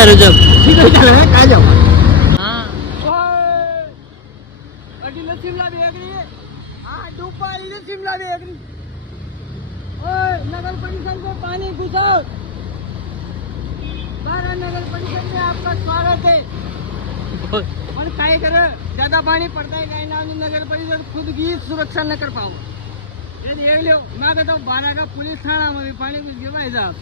यार जब ठीक है चल है काय जाऊ हाँ अडीला शिमला वेगळी हा दुपारीला शिमला वेगळी ओए नगर परिषद में पानी घुसाओ 12 नगर परिषद में आपका स्वागत है और काय कर ज्यादा पानी पड़ता है काय ना नगर परिषद खुद की सुरक्षा न कर पाओ ये देख लो मैं कहता हूँ 12 का पुलिस थाना में पानी घुस गया भाई साहब